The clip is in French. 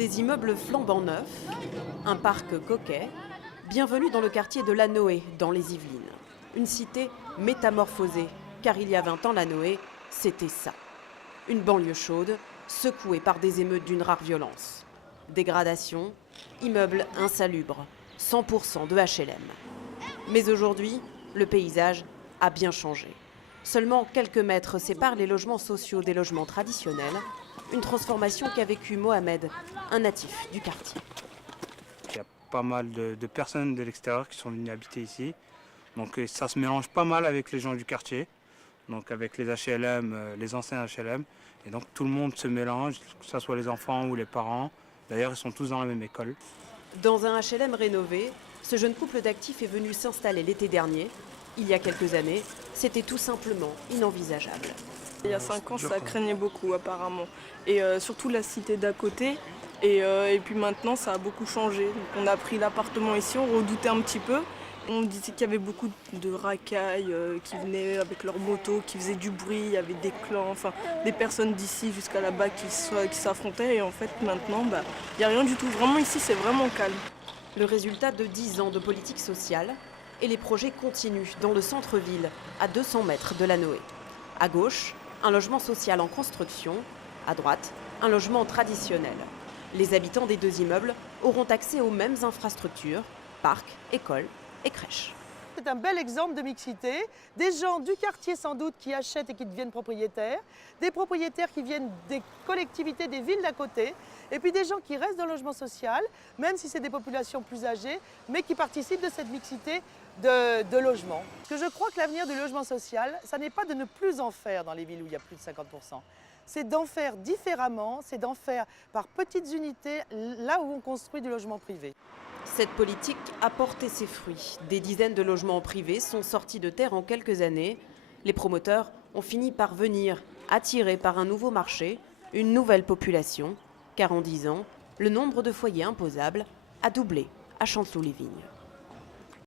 Des immeubles flambant neufs, un parc coquet, bienvenue dans le quartier de Lanoé, dans les Yvelines. Une cité métamorphosée, car il y a 20 ans, Lanoé, c'était ça. Une banlieue chaude, secouée par des émeutes d'une rare violence. Dégradation, immeubles insalubres, 100% de HLM. Mais aujourd'hui, le paysage a bien changé. Seulement quelques mètres séparent les logements sociaux des logements traditionnels. Une transformation qu'a vécue Mohamed, un natif du quartier. Il y a pas mal de personnes de l'extérieur qui sont venues habiter ici. Donc ça se mélange pas mal avec les gens du quartier, donc avec les HLM, les anciens HLM. Et donc tout le monde se mélange, que ce soit les enfants ou les parents. D'ailleurs, ils sont tous dans la même école. Dans un HLM rénové, ce jeune couple d'actifs est venu s'installer l'été dernier. Il y a quelques années, c'était tout simplement inenvisageable. Il y a 5 ans, ça craignait beaucoup apparemment. Et surtout la cité d'à côté. Et puis maintenant, ça a beaucoup changé. Donc, on a pris l'appartement ici, on redoutait un petit peu. On disait qu'il y avait beaucoup de racailles qui venaient avec leurs motos, qui faisaient du bruit, il y avait des clans, enfin des personnes d'ici jusqu'à là-bas qui s'affrontaient. Et en fait, maintenant, il n'y a rien du tout. Vraiment ici, c'est vraiment calme. Le résultat de 10 ans de politique sociale, et les projets continuent dans le centre-ville, à 200 mètres de Lanoé. À gauche, un logement social en construction. À droite, un logement traditionnel. Les habitants des deux immeubles auront accès aux mêmes infrastructures, parcs, écoles et crèches. C'est un bel exemple de mixité. Des gens du quartier sans doute qui achètent et qui deviennent propriétaires, des propriétaires qui viennent des collectivités, des villes d'à côté, et puis des gens qui restent dans le logement social, même si c'est des populations plus âgées, mais qui participent de cette mixité de logements. Parce que je crois que l'avenir du logement social, ça n'est pas de ne plus en faire dans les villes où il y a plus de 50%. C'est d'en faire différemment, c'est d'en faire par petites unités, là où on construit du logement privé. Cette politique a porté ses fruits. Des dizaines de logements privés sont sortis de terre en quelques années. Les promoteurs ont fini par venir, attirés par un nouveau marché, une nouvelle population. Car en 10 ans, le nombre de foyers imposables a doublé à Chanteloup-les-Vignes.